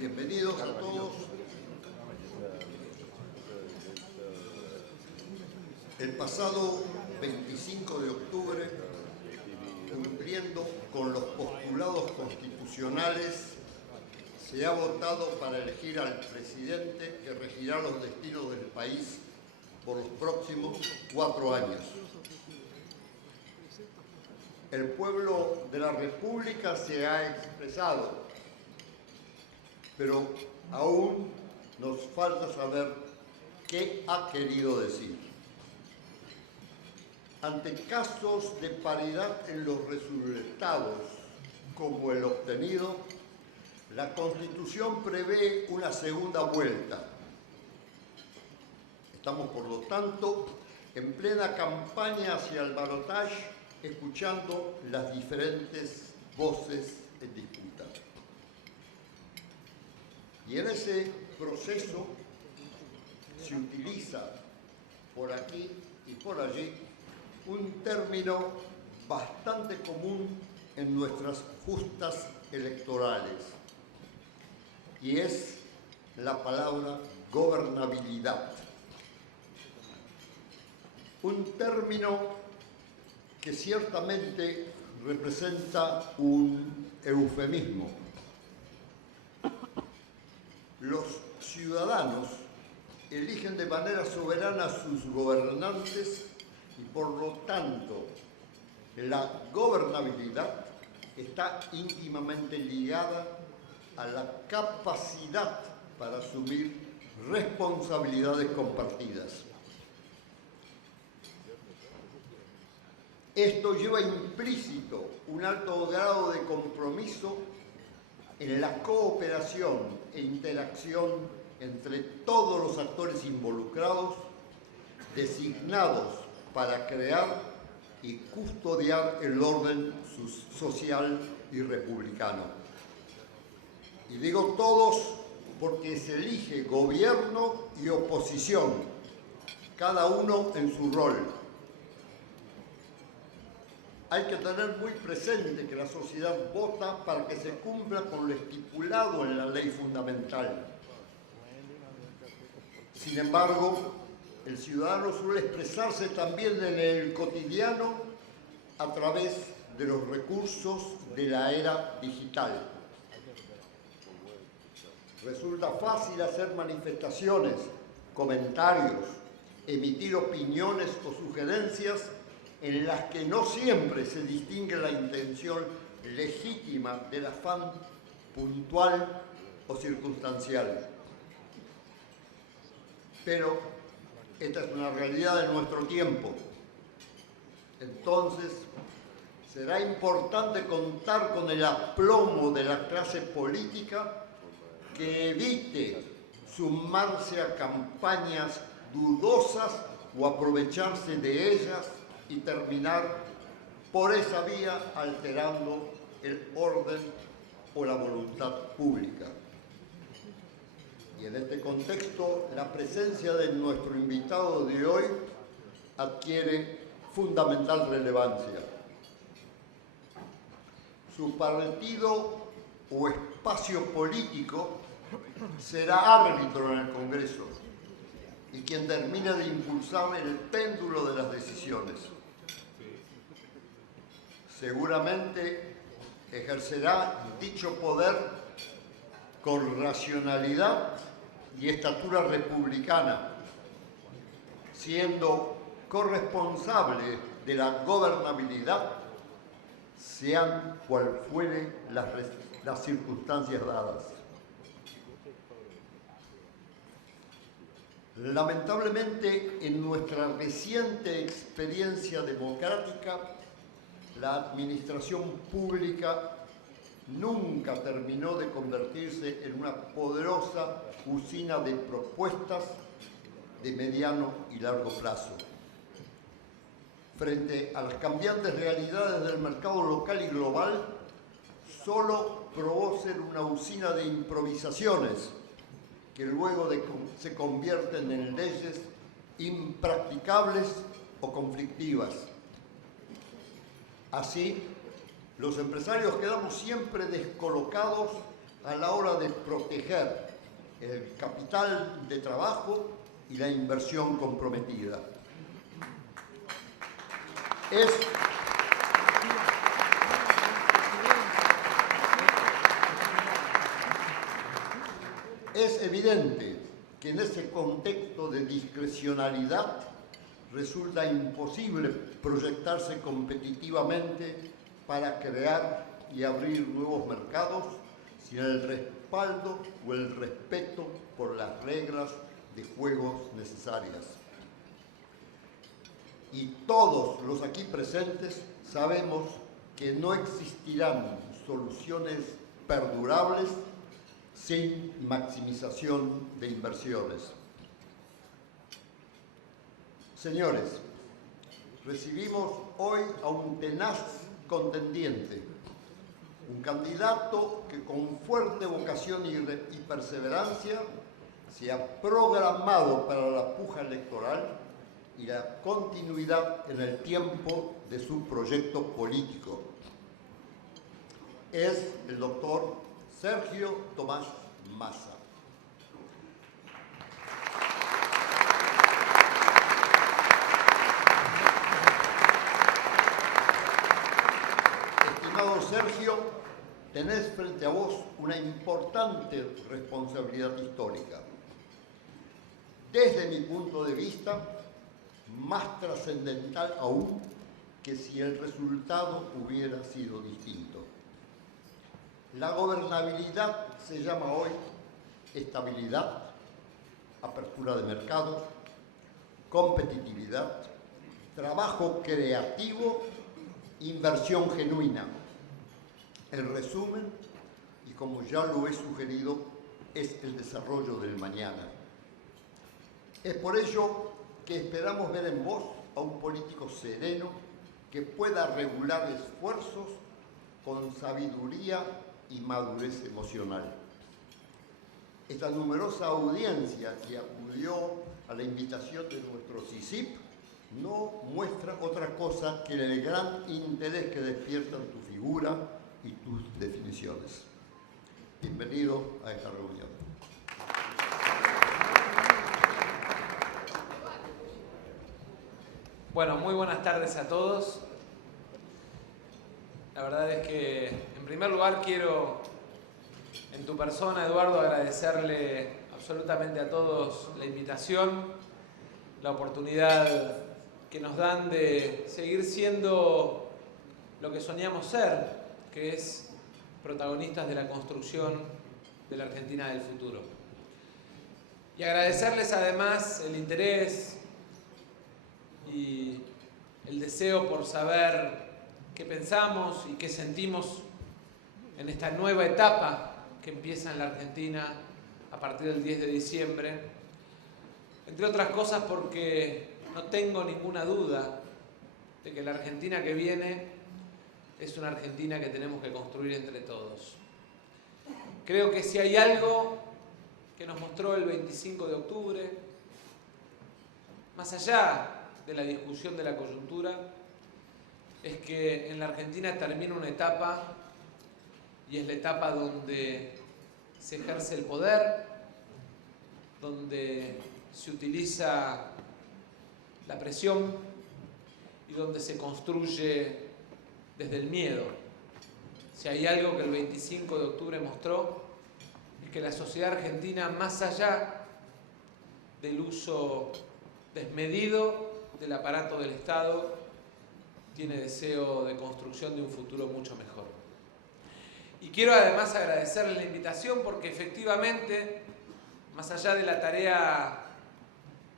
Bienvenidos a todos. El pasado 25 de octubre, cumpliendo con los postulados constitucionales, se ha votado para elegir al presidente que regirá los destinos del país por los próximos 4 años. El pueblo de la República se ha expresado, pero aún nos falta saber qué ha querido decir. Ante casos de paridad en los resultados, como el obtenido, la Constitución prevé una segunda vuelta. Estamos, por lo tanto, en plena campaña hacia el balotaje, escuchando las diferentes voces en disputa. Y en ese proceso se utiliza por aquí y por allí un término bastante común en nuestras justas electorales, y es la palabra gobernabilidad. Un término que ciertamente representa un eufemismo. Los ciudadanos eligen de manera soberana a sus gobernantes y, por lo tanto, la gobernabilidad está íntimamente ligada a la capacidad para asumir responsabilidades compartidas. Esto lleva implícito un alto grado de compromiso en la cooperación e interacción entre todos los actores involucrados, designados para crear y custodiar el orden social y republicano. Y digo todos porque se elige gobierno y oposición, cada uno en su rol. Hay que tener muy presente que la sociedad vota para que se cumpla con lo estipulado en la ley fundamental. Sin embargo, el ciudadano suele expresarse también en el cotidiano a través de los recursos de la era digital. Resulta fácil hacer manifestaciones, comentarios, emitir opiniones o sugerencias en las que no siempre se distingue la intención legítima del afán puntual o circunstancial. Pero esta es una realidad de nuestro tiempo. Entonces, será importante contar con el aplomo de la clase política que evite sumarse a campañas dudosas o aprovecharse de ellas y terminar por esa vía alterando el orden o la voluntad pública. Y en este contexto, la presencia de nuestro invitado de hoy adquiere fundamental relevancia. Su partido o espacio político será árbitro en el Congreso y quien termina de impulsar el péndulo de las decisiones. Seguramente ejercerá dicho poder con racionalidad y estatura republicana, siendo corresponsable de la gobernabilidad, sean cual fueren las circunstancias dadas. Lamentablemente, en nuestra reciente experiencia democrática, la administración pública nunca terminó de convertirse en una poderosa usina de propuestas de mediano y largo plazo. Frente a las cambiantes realidades del mercado local y global, solo probó ser una usina de improvisaciones que luego se convierten en leyes impracticables o conflictivas. Así, los empresarios quedamos siempre descolocados a la hora de proteger el capital de trabajo y la inversión comprometida. Es evidente que en ese contexto de discrecionalidad resulta imposible proyectarse competitivamente para crear y abrir nuevos mercados sin el respaldo o el respeto por las reglas de juego necesarias. Y todos los aquí presentes sabemos que no existirán soluciones perdurables sin maximización de inversiones. Señores, recibimos hoy a un tenaz contendiente, un candidato que con fuerte vocación y perseverancia se ha programado para la puja electoral y la continuidad en el tiempo de su proyecto político. Es el doctor Sergio Tomás Massa. Estimado Sergio, tenés frente a vos una importante responsabilidad histórica. Desde mi punto de vista, más trascendental aún que si el resultado hubiera sido distinto. La gobernabilidad se llama hoy estabilidad, apertura de mercados, competitividad, trabajo creativo, inversión genuina. En resumen, y como ya lo he sugerido, es el desarrollo del mañana. Es por ello que esperamos ver en vos a un político sereno que pueda regular esfuerzos con sabiduría y madurez emocional. Esta numerosa audiencia que acudió a la invitación de nuestro CICIP no muestra otra cosa que el gran interés que despiertan tu figura y tus definiciones. Bienvenido a esta reunión. Bueno, muy buenas tardes a todos. La verdad es que, en primer lugar, quiero, en tu persona, Eduardo, agradecerle absolutamente a todos la invitación, la oportunidad que nos dan de seguir siendo lo que soñamos ser, que es protagonistas de la construcción de la Argentina del futuro. Y agradecerles además el interés y el deseo por saber qué pensamos y qué sentimos en esta nueva etapa que empieza en la Argentina a partir del 10 de diciembre, entre otras cosas porque no tengo ninguna duda de que la Argentina que viene es una Argentina que tenemos que construir entre todos. Creo que si hay algo que nos mostró el 25 de octubre, más allá de la discusión de la coyuntura, es que en la Argentina termina una etapa y es la etapa donde se ejerce el poder, donde se utiliza la presión y donde se construye desde el miedo. Si hay algo que el 25 de octubre mostró, es que la sociedad argentina, más allá del uso desmedido del aparato del Estado, tiene deseo de construcción de un futuro mucho mejor. Y quiero además agradecerle la invitación porque efectivamente, más allá de la tarea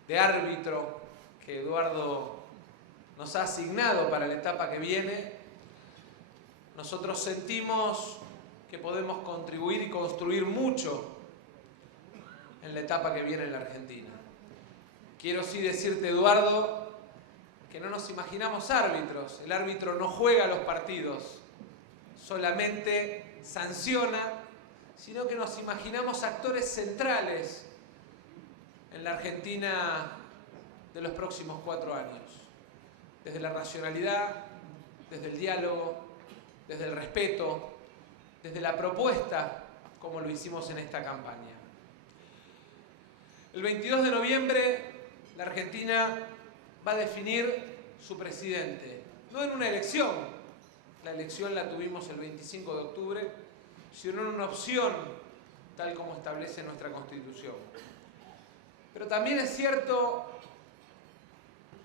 de árbitro que Eduardo nos ha asignado para la etapa que viene, nosotros sentimos que podemos contribuir y construir mucho en la etapa que viene en la Argentina. Quiero sí decirte, Eduardo, que no nos imaginamos árbitros. El árbitro no juega los partidos, solamente sanciona, sino que nos imaginamos actores centrales en la Argentina de los próximos 4 años. Desde la racionalidad, desde el diálogo, desde el respeto, desde la propuesta como lo hicimos en esta campaña. El 22 de noviembre la Argentina va a definir su presidente, no en una elección, la elección la tuvimos el 25 de octubre, sino en una opción, tal como establece nuestra Constitución. Pero también es cierto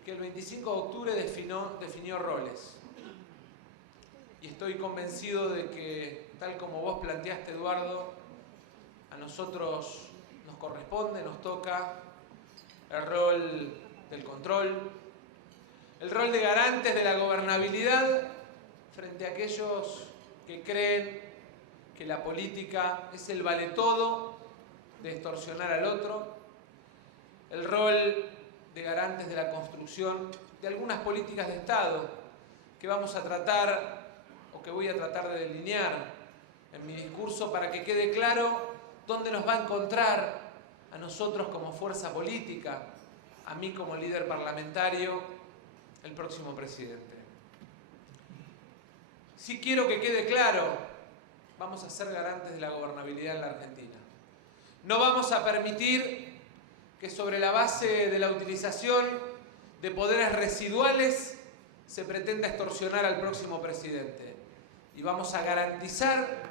que el 25 de octubre definió roles. Y estoy convencido de que, tal como vos planteaste, Eduardo, a nosotros nos corresponde, nos toca el rol del control, el rol de garantes de la gobernabilidad frente a aquellos que creen que la política es el vale todo de extorsionar al otro, el rol de garantes de la construcción de algunas políticas de Estado que vamos a tratar o que voy a tratar de delinear en mi discurso para que quede claro dónde nos va a encontrar a nosotros como fuerza política, a mí como líder parlamentario, el próximo presidente. Sí quiero que quede claro, vamos a ser garantes de la gobernabilidad en la Argentina. No vamos a permitir que sobre la base de la utilización de poderes residuales se pretenda extorsionar al próximo presidente. Y vamos a garantizar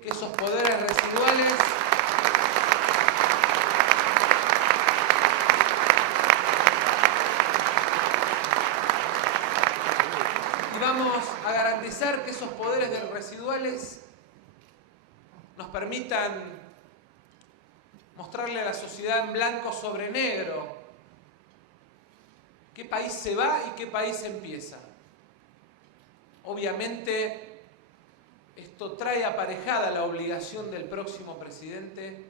que esos poderes residuales residuales nos permitan mostrarle a la sociedad en blanco sobre negro qué país se va y qué país empieza. Obviamente, esto trae aparejada la obligación del próximo presidente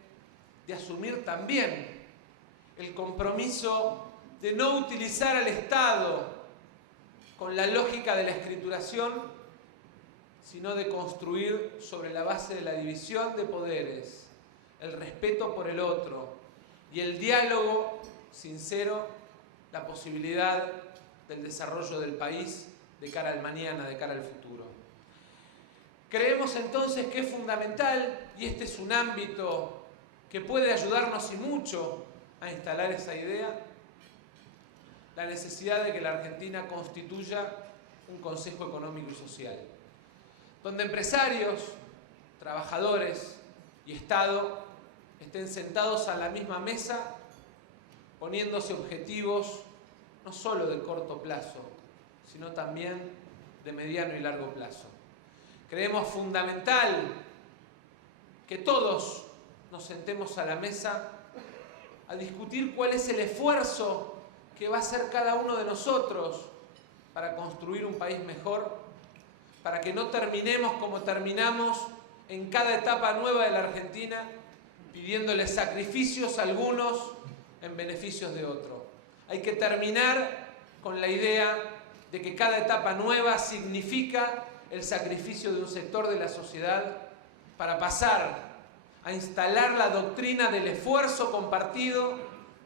de asumir también el compromiso de no utilizar al Estado con la lógica de la escrituración, sino de construir sobre la base de la división de poderes, el respeto por el otro y el diálogo sincero, la posibilidad del desarrollo del país de cara al mañana, de cara al futuro. Creemos entonces que es fundamental, y este es un ámbito que puede ayudarnos y mucho a instalar esa idea, la necesidad de que la Argentina constituya un Consejo Económico y Social, donde empresarios, trabajadores y Estado estén sentados a la misma mesa, poniéndose objetivos no solo de corto plazo, sino también de mediano y largo plazo. Creemos fundamental que todos nos sentemos a la mesa a discutir cuál es el esfuerzo que va a hacer cada uno de nosotros para construir un país mejor, para que no terminemos como terminamos en cada etapa nueva de la Argentina, pidiéndole sacrificios a algunos en beneficios de otros. Hay que terminar con la idea de que cada etapa nueva significa el sacrificio de un sector de la sociedad para pasar a instalar la doctrina del esfuerzo compartido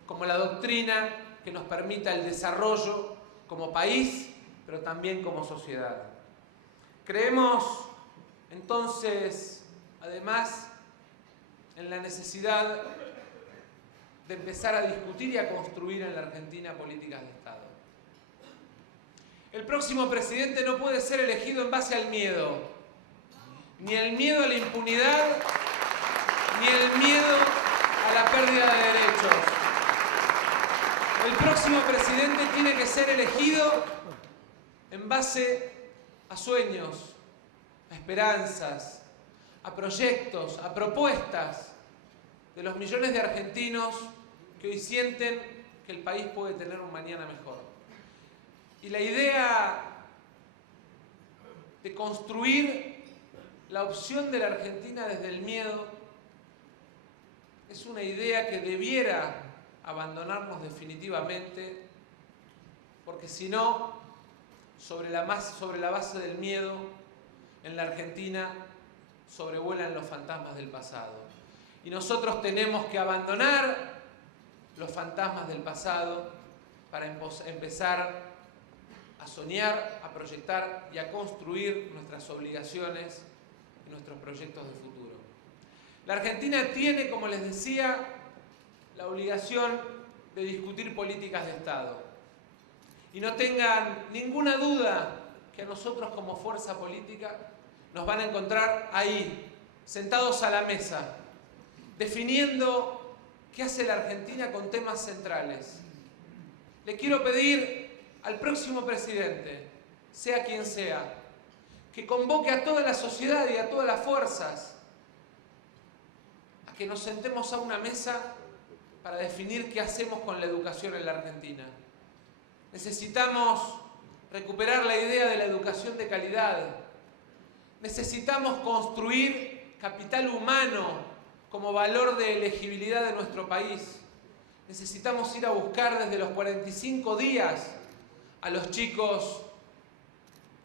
como la doctrina que nos permita el desarrollo como país, pero también como sociedad. Creemos, entonces, además, en la necesidad de empezar a discutir y a construir en la Argentina políticas de Estado. El próximo presidente no puede ser elegido en base al miedo, ni el miedo a la impunidad, ni el miedo a la pérdida de derechos. El próximo presidente tiene que ser elegido en base a sueños, a esperanzas, a proyectos, a propuestas de los millones de argentinos que hoy sienten que el país puede tener un mañana mejor. Y la idea de construir la opción de la Argentina desde el miedo es una idea que debiera abandonarnos definitivamente, porque si no, sobre la base del miedo, en la Argentina sobrevuelan los fantasmas del pasado. Y nosotros tenemos que abandonar los fantasmas del pasado para empezar a soñar, a proyectar y a construir nuestras obligaciones y nuestros proyectos de futuro. La Argentina tiene, como les decía, la obligación de discutir políticas de Estado. Y no tengan ninguna duda que a nosotros como fuerza política nos van a encontrar ahí, sentados a la mesa, definiendo qué hace la Argentina con temas centrales. Le quiero pedir al próximo presidente, sea quien sea, que convoque a toda la sociedad y a todas las fuerzas a que nos sentemos a una mesa para definir qué hacemos con la educación en la Argentina. Necesitamos recuperar la idea de la educación de calidad. Necesitamos construir capital humano como valor de elegibilidad de nuestro país. Necesitamos ir a buscar desde los 45 días a los chicos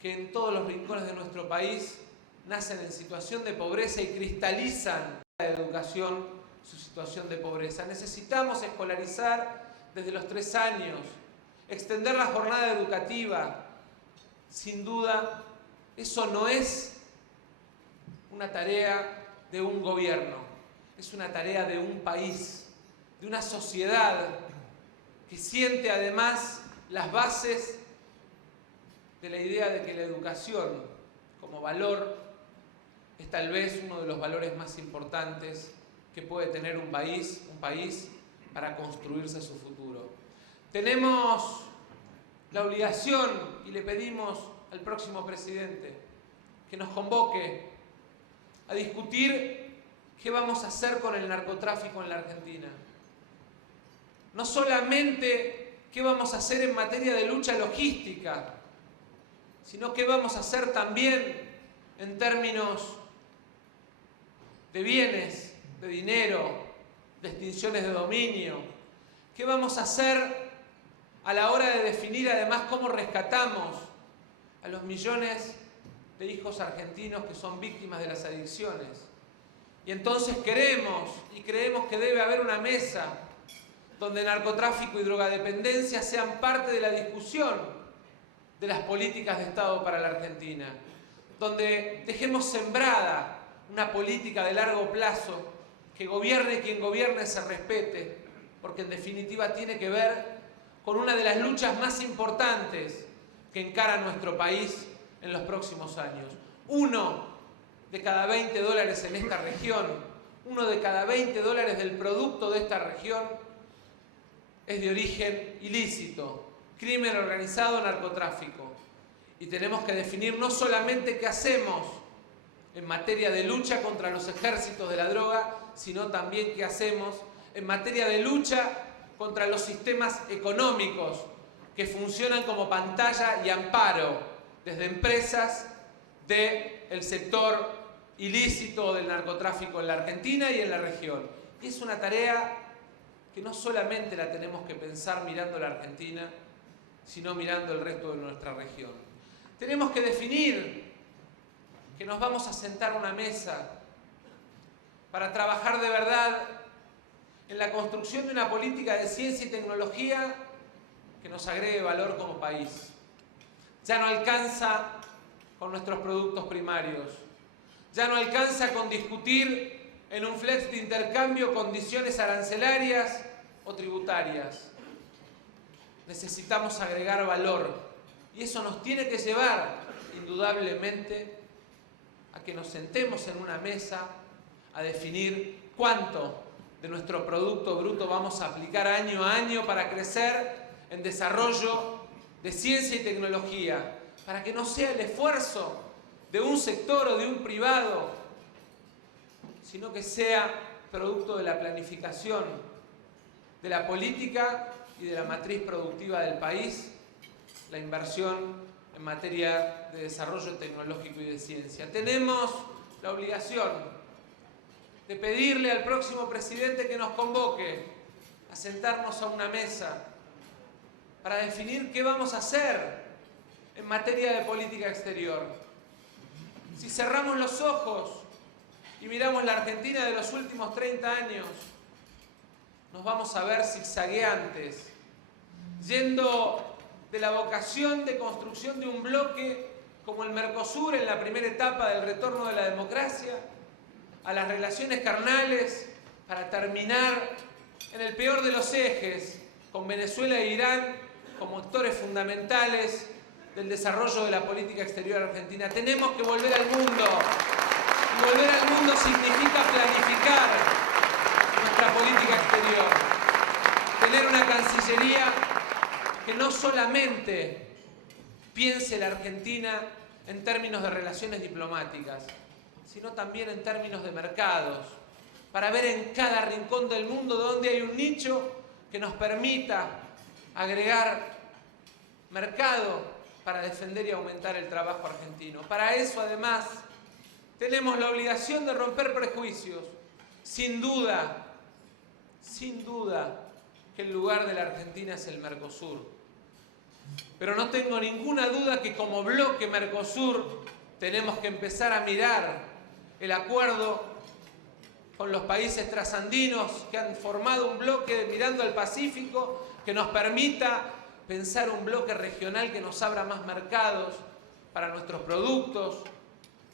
que en todos los rincones de nuestro país nacen en situación de pobreza y cristalizan la educación su situación de pobreza. Necesitamos escolarizar desde los 3 años, extender la jornada educativa. Sin duda, eso no es una tarea de un gobierno, es una tarea de un país, de una sociedad que siente además las bases de la idea de que la educación como valor es tal vez uno de los valores más importantes que puede tener un país para construirse su futuro. Tenemos la obligación, y le pedimos al próximo presidente que nos convoque a discutir qué vamos a hacer con el narcotráfico en la Argentina. No solamente qué vamos a hacer en materia de lucha logística, sino qué vamos a hacer también en términos de bienes, de dinero, de extinciones de dominio. ¿Qué vamos a hacer a la hora de definir además cómo rescatamos a los millones de hijos argentinos que son víctimas de las adicciones? Y entonces queremos y creemos que debe haber una mesa donde narcotráfico y drogadependencia sean parte de la discusión de las políticas de Estado para la Argentina, donde dejemos sembrada una política de largo plazo, que gobierne quien gobierne se respete, porque en definitiva tiene que ver con una de las luchas más importantes que encara nuestro país en los próximos años. 1 de cada 20 dólares en esta región, 1 de cada 20 dólares del producto de esta región es de origen ilícito, crimen organizado, narcotráfico. Y tenemos que definir no solamente qué hacemos en materia de lucha contra los ejércitos de la droga, sino también qué hacemos en materia de lucha contra los sistemas económicos que funcionan como pantalla y amparo desde empresas del sector ilícito del narcotráfico en la Argentina y en la región. Y es una tarea que no solamente la tenemos que pensar mirando la Argentina, sino mirando el resto de nuestra región. Tenemos que definir que nos vamos a sentar a una mesa para trabajar de verdad en la construcción de una política de ciencia y tecnología que nos agregue valor como país. Ya no alcanza con nuestros productos primarios, ya no alcanza con discutir en un flex de intercambio condiciones arancelarias o tributarias. Necesitamos agregar valor y eso nos tiene que llevar indudablemente a que nos sentemos en una mesa a definir cuánto de nuestro Producto Bruto vamos a aplicar año a año para crecer en desarrollo de ciencia y tecnología, para que no sea el esfuerzo de un sector o de un privado, sino que sea producto de la planificación, de la política y de la matriz productiva del país, la inversión en materia de desarrollo tecnológico y de ciencia. Tenemos la obligación de pedirle al próximo presidente que nos convoque a sentarnos a una mesa para definir qué vamos a hacer en materia de política exterior. Si cerramos los ojos y miramos la Argentina de los últimos 30 años, nos vamos a ver zigzagueantes, yendo de la vocación de construcción de un bloque como el Mercosur en la primera etapa del retorno de la democracia, a las relaciones carnales para terminar en el peor de los ejes, con Venezuela e Irán como actores fundamentales del desarrollo de la política exterior argentina. Tenemos que volver al mundo. Y volver al mundo significa planificar nuestra política exterior. Tener una Cancillería que no solamente piense la Argentina en términos de relaciones diplomáticas, sino también en términos de mercados, para ver en cada rincón del mundo donde hay un nicho que nos permita agregar mercado para defender y aumentar el trabajo argentino. Para eso, además, tenemos la obligación de romper prejuicios. Sin duda que el lugar de la Argentina es el Mercosur. Pero no tengo ninguna duda que como bloque Mercosur tenemos que empezar a mirar el acuerdo con los países trasandinos que han formado un bloque mirando al Pacífico que nos permita pensar un bloque regional que nos abra más mercados para nuestros productos,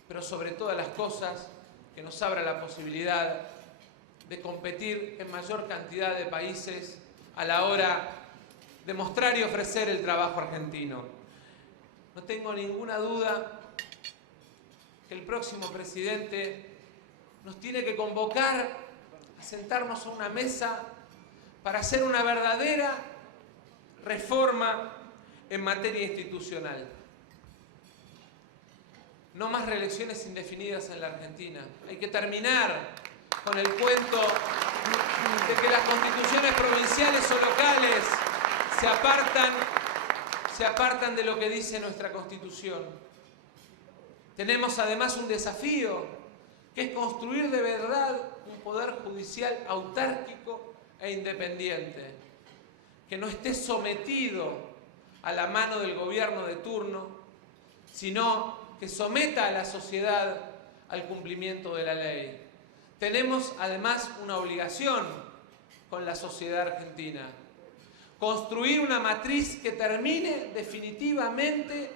pero sobre todas las cosas que nos abra la posibilidad de competir en mayor cantidad de países a la hora de mostrar y ofrecer el trabajo argentino. No tengo ninguna duda que el próximo presidente nos tiene que convocar a sentarnos a una mesa para hacer una verdadera reforma en materia institucional. No más reelecciones indefinidas en la Argentina. Hay que terminar con el cuento de que las constituciones provinciales o locales se apartan de lo que dice nuestra Constitución. Tenemos además un desafío, que es construir de verdad un poder judicial autárquico e independiente, que no esté sometido a la mano del gobierno de turno, sino que someta a la sociedad al cumplimiento de la ley. Tenemos además una obligación con la sociedad argentina: construir una matriz que termine definitivamente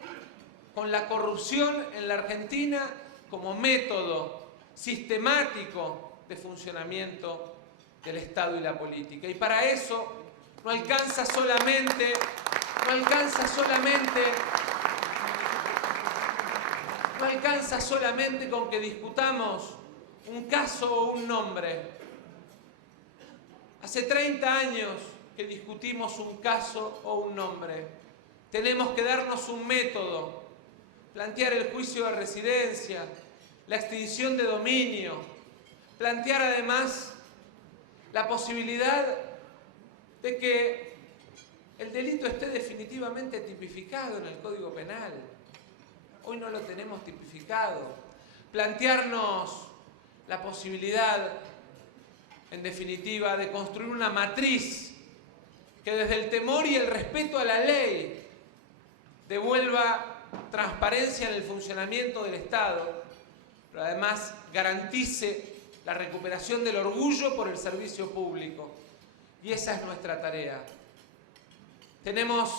con la corrupción en la Argentina como método sistemático de funcionamiento del Estado y la política. Y para eso no alcanza solamente con que discutamos un caso o un nombre. Hace 30 años que discutimos un caso o un nombre. Tenemos que darnos un método, plantear el juicio de residencia, la extinción de dominio, plantear además la posibilidad de que el delito esté definitivamente tipificado en el Código Penal. Hoy no lo tenemos tipificado. Plantearnos la posibilidad, en definitiva, de construir una matriz que desde el temor y el respeto a la ley devuelva transparencia en el funcionamiento del Estado, pero además garantice la recuperación del orgullo por el servicio público. Y esa es nuestra tarea. Tenemos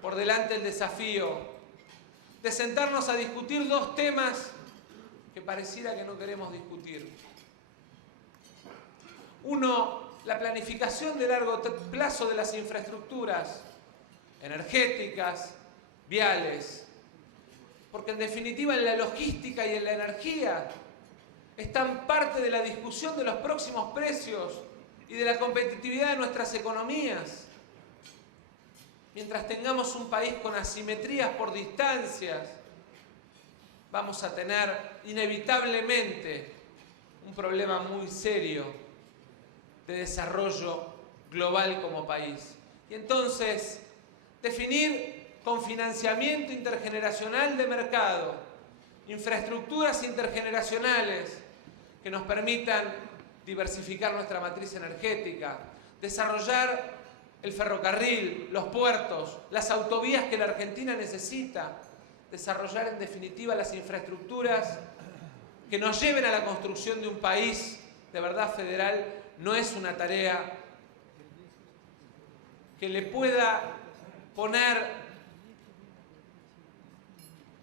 por delante el desafío de sentarnos a discutir dos temas que pareciera que no queremos discutir. Uno, la planificación de largo plazo de las infraestructuras energéticas, viales, porque en definitiva en la logística y en la energía están parte de la discusión de los próximos precios y de la competitividad de nuestras economías. Mientras tengamos un país con asimetrías por distancias, vamos a tener inevitablemente un problema muy serio de desarrollo global como país. Y entonces, definir con financiamiento intergeneracional de mercado, infraestructuras intergeneracionales que nos permitan diversificar nuestra matriz energética, desarrollar el ferrocarril, los puertos, las autovías que la Argentina necesita, desarrollar en definitiva las infraestructuras que nos lleven a la construcción de un país de verdad federal, no es una tarea que le pueda poner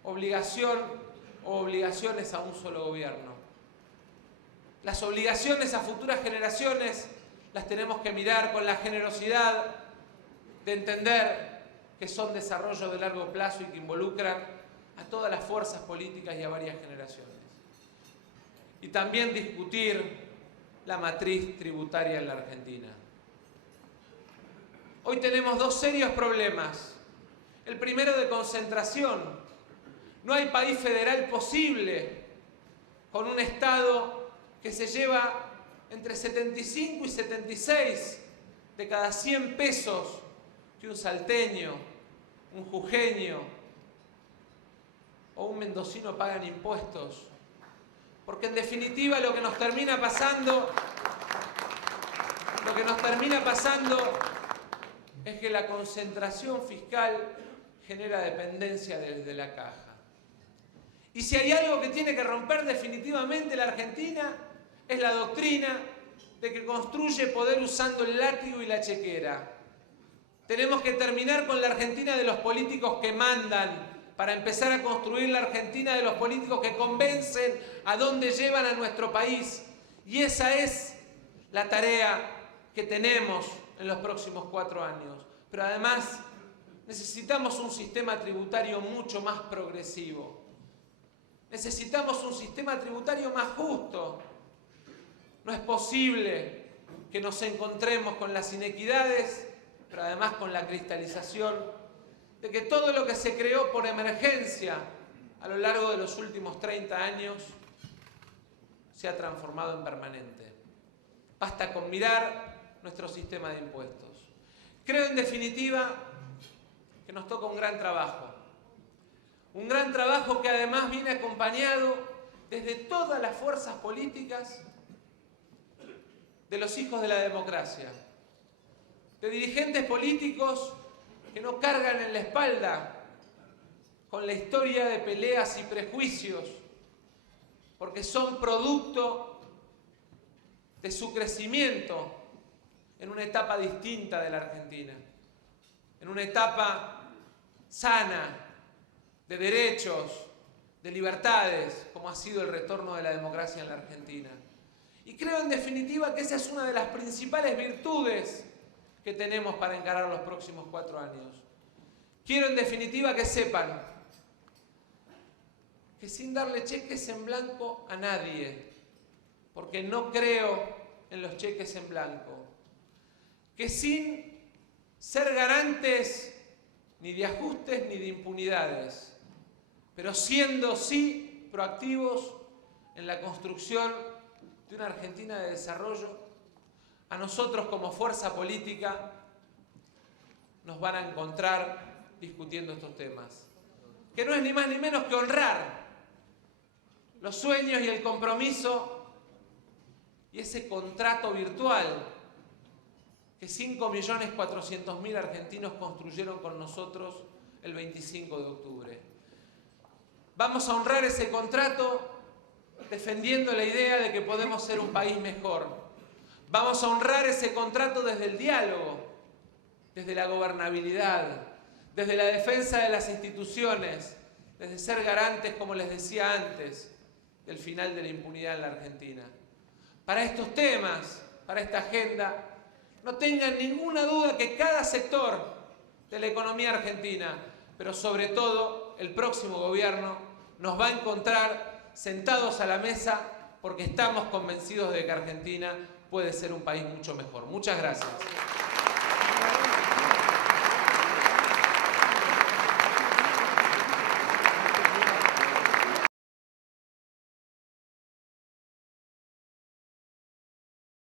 obligación o obligaciones a un solo gobierno. Las obligaciones a futuras generaciones las tenemos que mirar con la generosidad de entender que son desarrollo de largo plazo y que involucran a todas las fuerzas políticas y a varias generaciones. Y también discutir la matriz tributaria en la Argentina. Hoy tenemos dos serios problemas. El primero, de concentración. No hay país federal posible con un Estado que se lleva entre 75 y 76 de cada 100 pesos que un salteño, un jujeño o un mendocino pagan impuestos. Porque en definitiva lo que nos termina pasando es que la concentración fiscal genera dependencia desde la caja. Y si hay algo que tiene que romper definitivamente la Argentina, es la doctrina de que construye poder usando el látigo y la chequera. Tenemos que terminar con la Argentina de los políticos que mandan, para empezar a construir la Argentina de los políticos que convencen a dónde llevan a nuestro país. Y esa es la tarea que tenemos en los próximos 4 años. Pero además necesitamos un sistema tributario mucho más progresivo. Necesitamos un sistema tributario más justo. No es posible que nos encontremos con las inequidades, pero además con la cristalización de que todo lo que se creó por emergencia a lo largo de los últimos 30 años se ha transformado en permanente. Basta con mirar nuestro sistema de impuestos. Creo, en definitiva, que nos toca un gran trabajo. Un gran trabajo que además viene acompañado desde todas las fuerzas políticas de los hijos de la democracia, de dirigentes políticos que no cargan en la espalda con la historia de peleas y prejuicios, porque son producto de su crecimiento en una etapa distinta de la Argentina, en una etapa sana, de derechos, de libertades, como ha sido el retorno de la democracia en la Argentina. Y creo, en definitiva, que esa es una de las principales virtudes que tenemos para encarar los próximos 4 años. Quiero, en definitiva, que sepan que sin darle cheques en blanco a nadie, porque no creo en los cheques en blanco, que sin ser garantes ni de ajustes ni de impunidades, pero siendo sí proactivos en la construcción de una Argentina de desarrollo, a nosotros como fuerza política nos van a encontrar discutiendo estos temas. Que no es ni más ni menos que honrar los sueños y el compromiso y ese contrato virtual que 5.400.000 argentinos construyeron con nosotros el 25 de octubre. Vamos a honrar ese contrato defendiendo la idea de que podemos ser un país mejor. Vamos a honrar ese contrato desde el diálogo, desde la gobernabilidad, desde la defensa de las instituciones, desde ser garantes, como les decía antes, del final de la impunidad en la Argentina. Para estos temas, para esta agenda, no tengan ninguna duda que cada sector de la economía argentina, pero sobre todo el próximo gobierno, nos va a encontrar sentados a la mesa porque estamos convencidos de que Argentina puede ser un país mucho mejor. Muchas gracias.